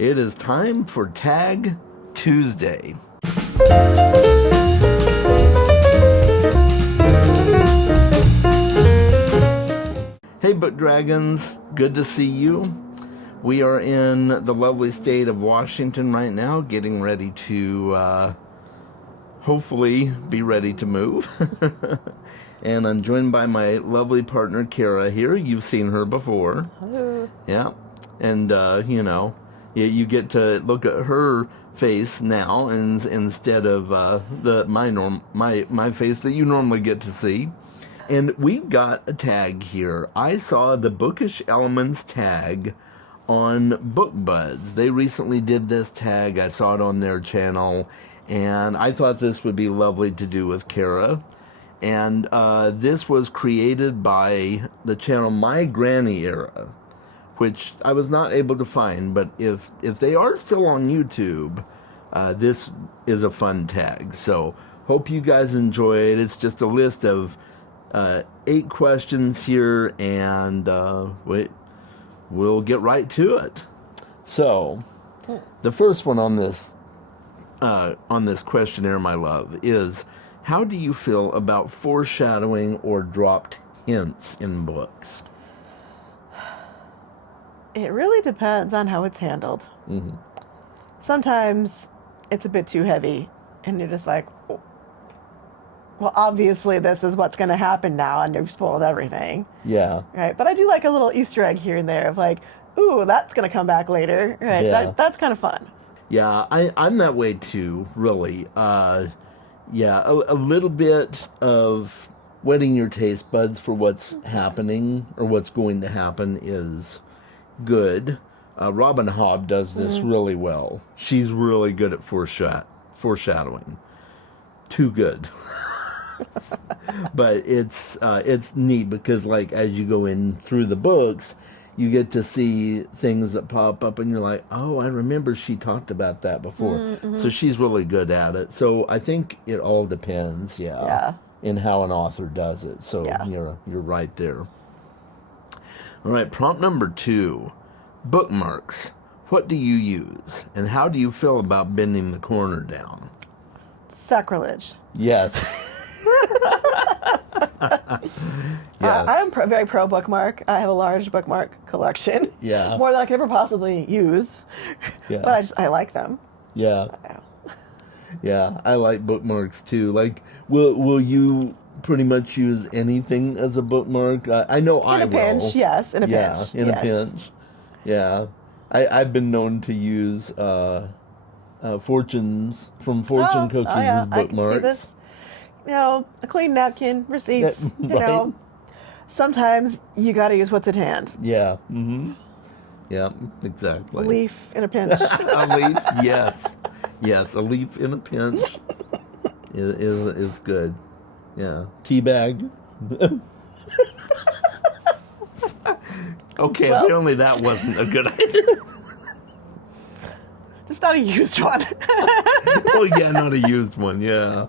It is time for Tag Tuesday. Hey Book Dragons, good to see you. We are in the lovely state of Washington right now, getting ready to hopefully be ready to move. And I'm joined by my lovely partner Kara here. You've seen her before. Hello. Yeah. And you get to look at her face now instead of my face that you normally get to see. And we've got a tag here. I saw the Bookish Elements Tag on BookBuds. They recently did this tag. I saw it on their channel, and I thought this would be lovely to do with Kara. And this was created by the channel My Granny Era, which I was not able to find, but if they are still on YouTube, this is a fun tag. So hope you guys enjoy it. It's just a list of 8 questions here, and we'll get right to it. So the first one on this questionnaire, my love, is how do you feel about foreshadowing or dropped hints in books? It really depends on how it's handled. Mm-hmm. Sometimes it's a bit too heavy, and you're just like, well, obviously this is what's going to happen now, and you've spoiled everything. Yeah. Right? But I do like a little Easter egg here and there of like, ooh, that's going to come back later. Right? Yeah. That's kind of fun. Yeah, I'm that way too, really. A little bit of wetting your taste buds for what's happening or what's going to happen is good. Robin Hobb does this really well. She's really good at foreshadowing. Too good. But it's neat because, like, as you go in through the books, you get to see things that pop up and you're like, oh, I remember she talked about that before. Mm-hmm. So she's really good at it. So I think it all depends, in how an author does it. So you're right there. All right, prompt number 2. Bookmarks. What do you use? And how do you feel about bending the corner down? Sacrilege. Yes. Yes. I'm very pro bookmark. I have a large bookmark collection. Yeah. More than I could ever possibly use. Yeah. But I like them. Yeah. Yeah, I like bookmarks too. Like, will you pretty much use anything as a bookmark? I know I will. In a pinch, yes. In a pinch. In a pinch. Yeah. I've been known to use Fortunes from Fortune Cookies as bookmarks. I can see this. A clean napkin, receipts, right. Sometimes you got to use what's at hand. Yeah. Mm-hmm. Yeah, exactly. A leaf in a pinch. A leaf, yes. Yes, a leaf in a pinch is good. Yeah. Teabag. Okay, well, apparently that wasn't a good idea. Just not a used one. Well, yeah, not a used one. Yeah.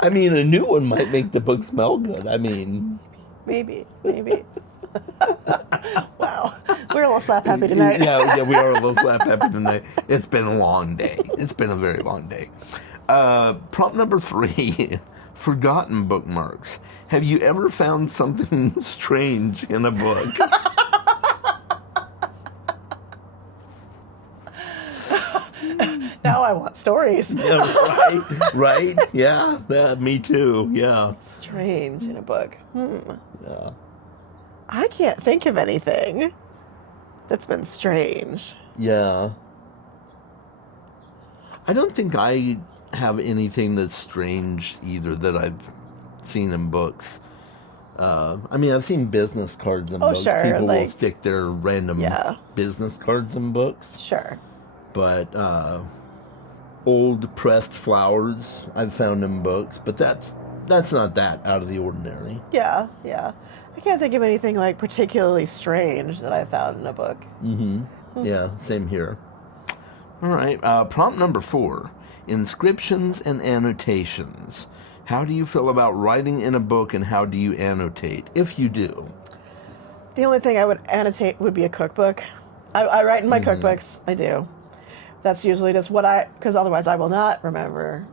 I mean, a new one might make the book smell good. I mean, maybe. Wow, we're a little slap happy tonight. Yeah, we are a little slap happy tonight. It's been a long day. It's been a very long day. Prompt number 3: forgotten bookmarks. Have you ever found something strange in a book? Now I want stories. Yeah, right? Yeah, me too, yeah. Strange in a book. Yeah. I can't think of anything that's been strange. Yeah. I don't think I have anything that's strange either that I've seen in books. I mean, I've seen business cards in books. Sure, people will stick their random business cards in books. Sure. But old pressed flowers I've found in books, but that's not that out of the ordinary. Yeah. I can't think of anything like particularly strange that I found in a book. Mm-hmm. Yeah, same here. All right, prompt number 4: inscriptions and annotations. How do you feel about writing in a book, and how do you annotate, if you do? The only thing I would annotate would be a cookbook. I write in my cookbooks. I do. That's usually just because otherwise I will not remember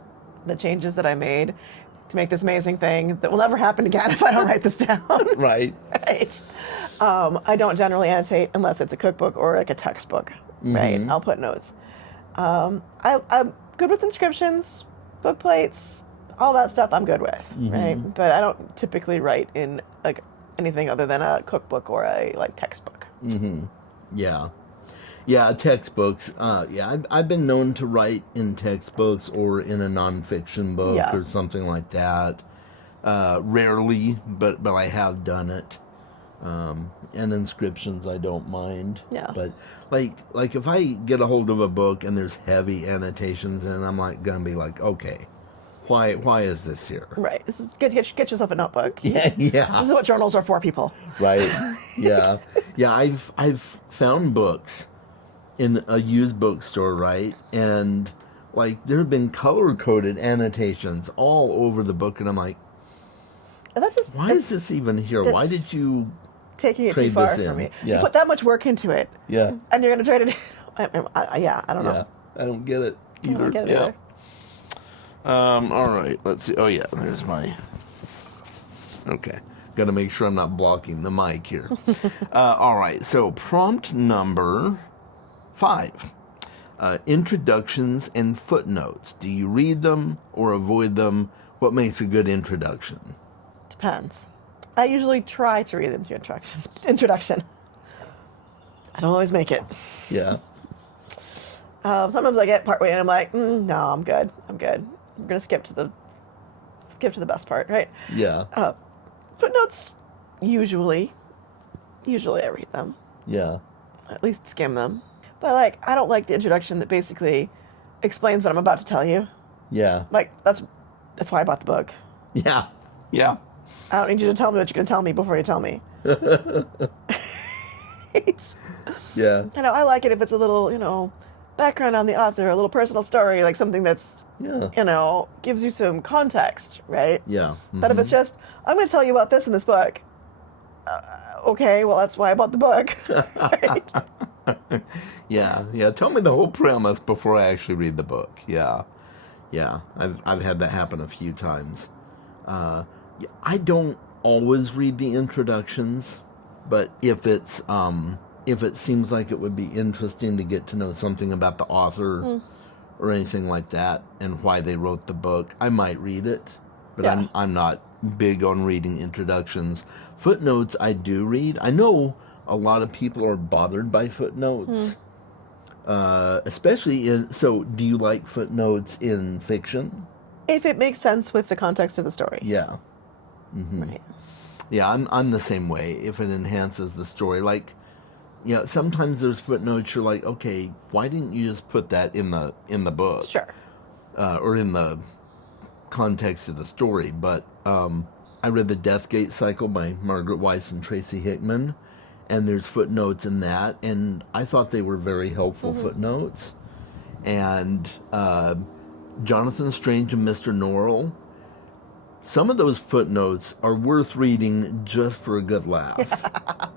the changes that I made to make this amazing thing that will never happen again if I don't write this down. Right. Right. I don't generally annotate unless it's a cookbook or like a textbook, right? I'll put notes. I'm good with inscriptions, book plates, all that stuff I'm good with, right? But I don't typically write in like anything other than a cookbook or a like textbook. Yeah. Yeah, textbooks. I've been known to write in textbooks or in a nonfiction book or something like that. Rarely, but I have done it. And inscriptions I don't mind. Yeah. But like if I get a hold of a book and there's heavy annotations in it, I'm like gonna be like, okay, why is this here? Right. This is get yourself a notebook. Yeah. This is what journals are for, people. Right. Yeah. Yeah. I've found books in a used bookstore, right? And like there have been color coded annotations all over the book, and I'm like, And that's just why is this even here? Why did you taking it too trade far this for in? me? Yeah. You put that much work into it, Yeah. and you're going to trade it. I don't know. Yeah. I don't get it either. I don't get it yeah. either. All right. Let's see. Oh yeah, there's my. Okay. Got to make sure I'm not blocking the mic here. All right. So prompt number 5. Introductions and footnotes. Do you read them or avoid them? What makes a good introduction? Depends. I usually try to read the introduction. I don't always make it. Yeah. Sometimes I get partway and I'm like, no, I'm good. I'm gonna skip to the best part, right? Yeah. Footnotes, usually I read them. Yeah. At least skim them. But I don't like the introduction that basically explains what I'm about to tell you. Yeah. Like that's why I bought the book. Yeah. Yeah. I don't need you to tell me what you're gonna tell me before you tell me. Yeah. I like it if it's a little, background on the author, a little personal story, like something that's, gives you some context, right? Yeah. But if it's just, I'm going to tell you about this in this book, okay, well, that's why I bought the book. Right? Yeah. Tell me the whole premise before I actually read the book. Yeah. I've had that happen a few times. I don't always read the introductions, but if it seems like it would be interesting to get to know something about the author or anything like that and why they wrote the book, I might read it. But Yeah. I'm not big on reading introductions. Footnotes I do read. I know a lot of people are bothered by footnotes. Especially so do you like footnotes in fiction? If it makes sense with the context of the story. Yeah. Right. Yeah, I'm the same way. If it enhances the story, sometimes there's footnotes you're like, okay, why didn't you just put that in the book? Sure. Or in the context of the story. But I read the Deathgate Cycle by Margaret Weiss and Tracy Hickman, and there's footnotes in that, and I thought they were very helpful footnotes. And Jonathan Strange and Mr. Norrell, some of those footnotes are worth reading just for a good laugh.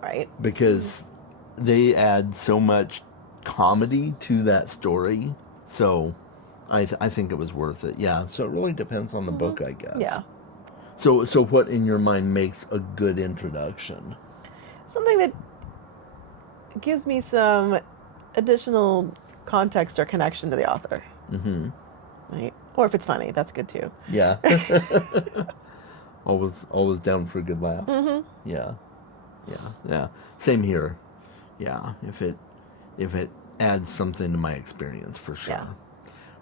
Right. Because they add so much comedy to that story. So I think it was worth it. Yeah. So it really depends on the book, I guess. Yeah. So what in your mind makes a good introduction? Something that gives me some additional context or connection to the author. Right. Or if it's funny, that's good too. Yeah. always down for a good laugh. Yeah. Same here. Yeah. If it adds something to my experience, for sure. Yeah.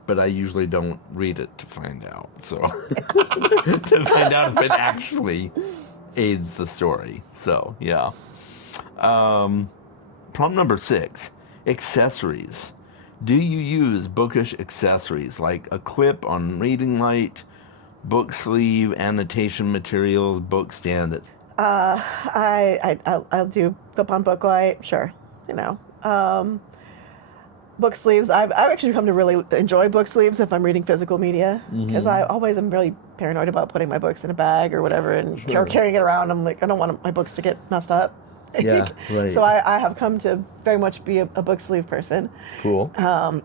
But I usually don't read it to find out. So to find out if it actually aids the story. So yeah. Prompt number 6: accessories. Do you use bookish accessories like a clip on reading light, book sleeve, annotation materials, bookstand? I'll do flip on book light, sure. Book sleeves. I've actually come to really enjoy book sleeves if I'm reading physical media, because I always am really paranoid about putting my books in a bag or whatever and or carrying it around. I'm like, I don't want my books to get messed up. Yeah, right. So I have come to very much be a book sleeve person. Cool. I'm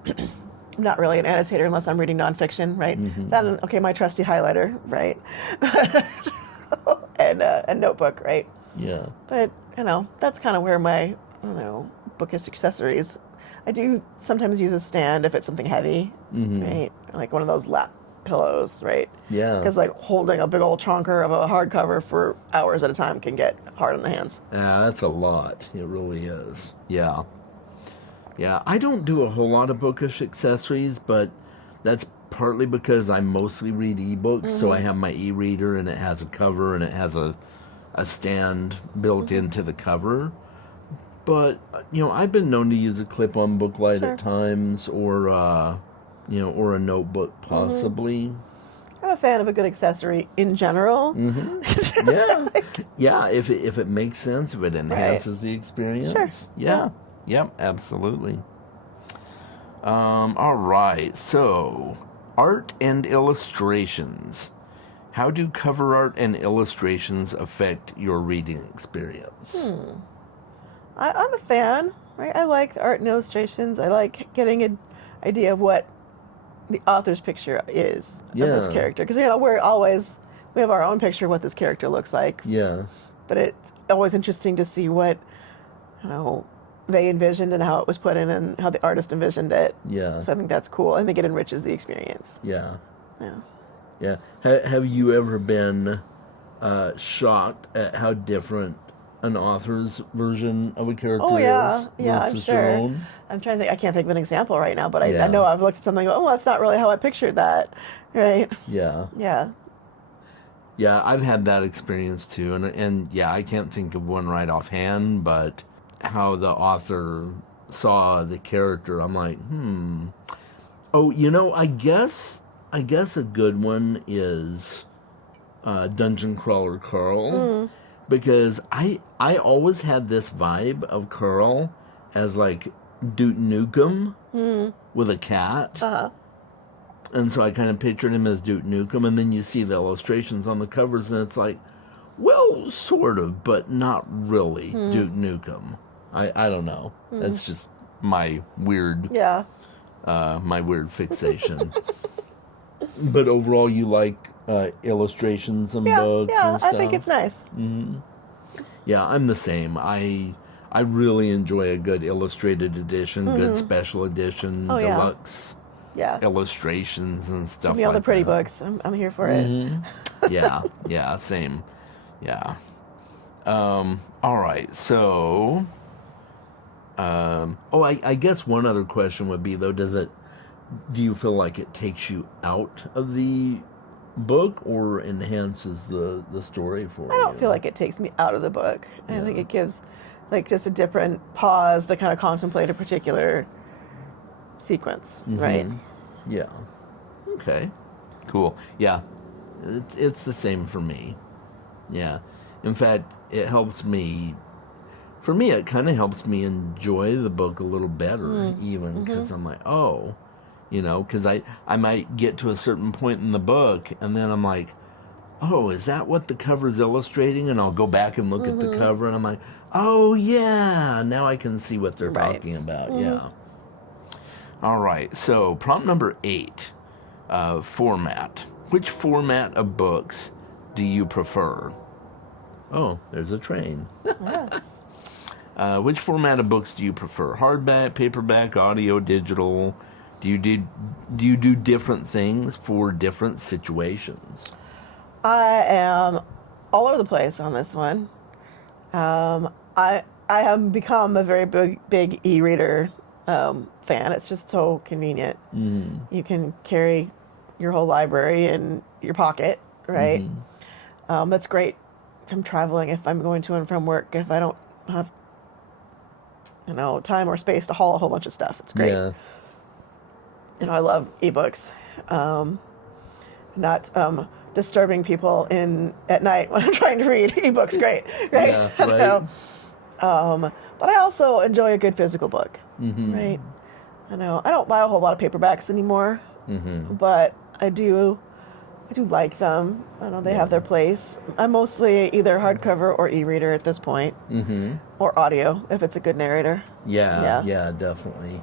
not really an annotator unless I'm reading nonfiction, right? Then, okay, my trusty highlighter, right? and a notebook, right? Yeah. But, that's kind of where my, bookish accessories. I do sometimes use a stand if it's something heavy, right? Like one of those lap pillows, right? Yeah. Because like holding a big old chonker of a hardcover for hours at a time can get hard on the hands. Yeah, that's a lot. It really is. Yeah. Yeah, I don't do a whole lot of bookish accessories, but that's partly because I mostly read ebooks, so I have my e-reader and it has a cover and it has a stand built into the cover. But, I've been known to use a clip-on book light at times or, or a notebook possibly. I'm a fan of a good accessory in general. Yeah. Yeah, if it makes sense, if it enhances the experience. Sure. Yeah. Yep, absolutely. All right, so art and illustrations. How do cover art and illustrations affect your reading experience? I'm a fan, right? I like the art and illustrations. I like getting an idea of what the author's picture is of this character. Because, we have our own picture of what this character looks like. Yeah. But it's always interesting to see what, they envisioned and how it was put in and how the artist envisioned it. Yeah. So I think that's cool. I think it enriches the experience. Yeah. Yeah. Yeah. Have you ever been shocked at how different an author's version of a character is I'm versus sure. your own? I'm trying to think. I can't think of an example right now, but I know I've looked at something and go, oh, that's not really how I pictured that, right? Yeah. Yeah. Yeah, I've had that experience too, and I can't think of one right offhand, but how the author saw the character, I'm like, Oh, I guess a good one is Dungeon Crawler Carl, because I always had this vibe of Carl as like Duke Nukem with a cat. And so I kind of pictured him as Duke Nukem, and then you see the illustrations on the covers, and it's like, well, sort of, but not really Duke Nukem. I don't know. That's just my weird fixation. But overall, you like illustrations and books and stuff? I think it's nice. Yeah, I'm the same. I really enjoy a good illustrated edition, good special edition, deluxe illustrations and stuff Give me all like the pretty that. books. I'm here for it. Yeah, same. Yeah. All right, so... I guess one other question would be, though, do you feel like it takes you out of the book or enhances the story for you? I don't feel like it takes me out of the book. I think it gives like just a different pause to kind of contemplate a particular sequence, right? Yeah. Okay. Cool. Yeah. It's the same for me. Yeah. In fact, it helps me. For me, it kind of helps me enjoy the book a little better, even, because I'm like, because I might get to a certain point in the book, and then I'm like, oh, is that what the cover's illustrating? And I'll go back and look at the cover, and I'm like, oh, yeah, now I can see what they're talking about, yeah. All right, so prompt number 8, format. Which format of books do you prefer? Oh, there's a train. Yes. Which format of books do you prefer? Hardback, paperback, audio, digital? Do you do different things for different situations? I am all over the place on this one. I have become a very big e-reader fan. It's just so convenient. You can carry your whole library in your pocket, right? That's great if I'm traveling, if I'm going to and from work, if I don't have time or space to haul a whole bunch of stuff. It's great. Yeah. I love ebooks. Not disturbing people at night when I'm trying to read. Ebooks, great, right? Yeah, right. But I also enjoy a good physical book, right? I don't buy a whole lot of paperbacks anymore, but I do I do like them. I know they have their place. I'm mostly either hardcover or e-reader at this point. Mm-hmm. Or audio, if it's a good narrator. Yeah, definitely.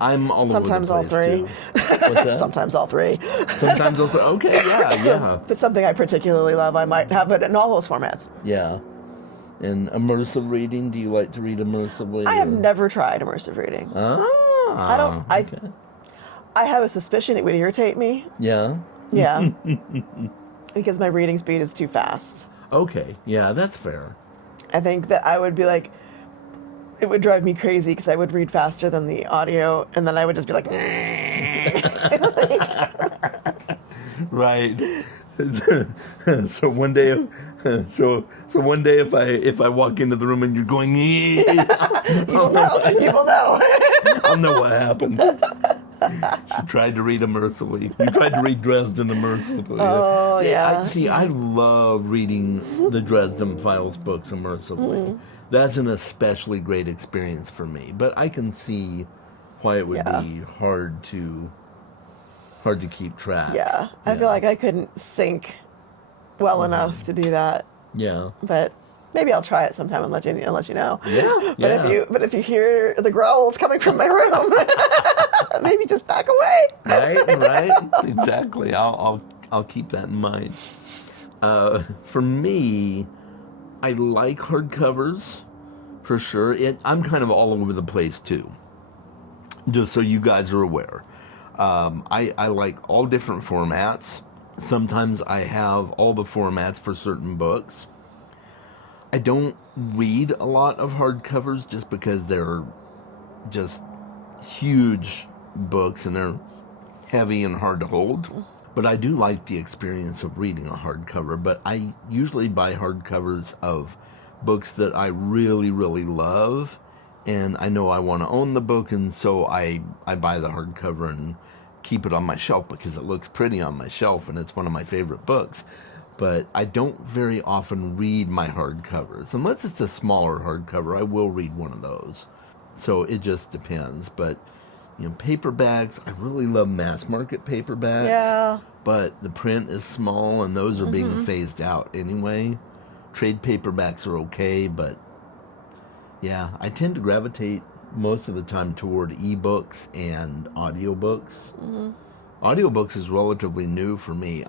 I'm all Sometimes over all the place, three. too. What's that? Sometimes all three. Sometimes all three. Okay, yeah. If it's something I particularly love, I might have it in all those formats. Yeah. And immersive reading, do you like to read immersively? I have never tried immersive reading. Okay. I have a suspicion it would irritate me. Yeah? Yeah. Because my reading speed is too fast. Okay, yeah, that's fair. I think that I would be like, it would drive me crazy because I would read faster than the audio, and then I would just be like, right. So one day, if I walk into the room and you're going, you will know. I'll know what happened. She tried to read immersively. You tried to read Dresden immersively. Oh, yeah. I love reading the Dresden Files books immersively. That's an especially great experience for me. But I can see why it would be hard to keep track. Yeah. I feel like I couldn't sync well enough to do that. Yeah. But maybe I'll try it sometime and let you know. Yeah. But if you hear the growls coming from my room, maybe just back away. Right. Exactly. I'll keep that in mind. For me, I like hardcovers for sure. I'm kind of all over the place too. Just so you guys are aware. I like all different formats. Sometimes I have all the formats for certain books. I don't read a lot of hardcovers just because they're just huge books and they're heavy and hard to hold. But I do like the experience of reading a hardcover. But I usually buy hardcovers of books that I really, really love. And I know I want to own the book, and so I buy the hardcover and keep it on my shelf because it looks pretty on my shelf and it's one of my favorite books. But I don't very often read my hardcovers. Unless it's a smaller hardcover, I will read one of those. So it just depends. But, paperbacks, I really love mass market paperbacks. Yeah. But the print is small and those are being phased out anyway. Trade paperbacks are okay, but yeah, I tend to gravitate most of the time toward ebooks and audiobooks. Audiobooks is relatively new for me.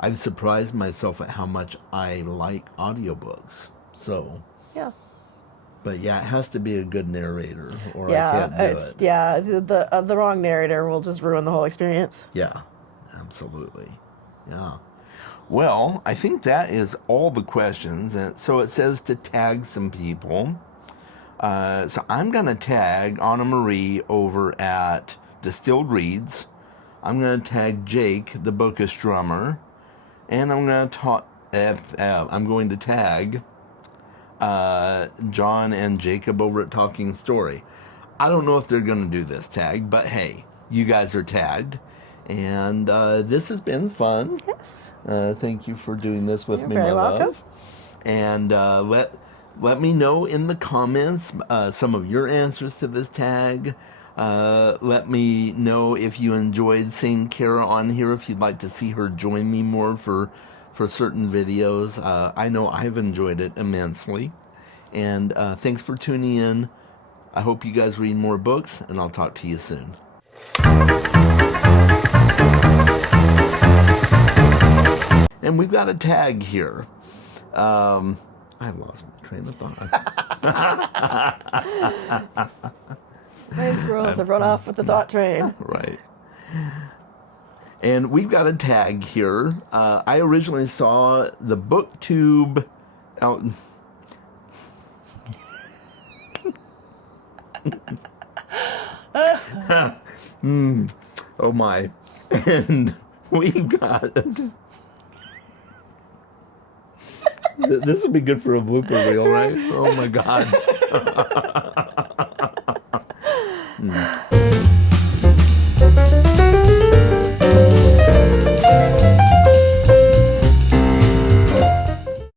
I've surprised myself at how much I like audiobooks. So, yeah. But yeah, it has to be a good narrator, or I Yeah, can't do it. Yeah, the wrong narrator will just ruin the whole experience. Yeah, absolutely. Yeah. Well, I think that is all the questions. And so it says to tag some people. So I'm going to tag Anna Marie over at Distilled Reads. I'm going to tag Jake, the bookish drummer. And I'm going to tag John and Jacob over at Talking Story. I don't know if they're going to do this tag, but hey, you guys are tagged. And this has been fun. Yes. Thank you for doing this with me, very my welcome. love. And let me know in the comments some of your answers to this tag. Let me know if you enjoyed seeing Kara on here, if you'd like to see her join me more for certain videos. I know I've enjoyed it immensely. And thanks for tuning in. I hope you guys read more books, and I'll talk to you soon. And we've got a tag here. I lost my train of thought. Brain squirrels have run off with the thought train. Right. And we've got a tag here. I originally saw the BookTube out. Oh my. And we've got. This would be good for a blooper reel, right? Oh my God.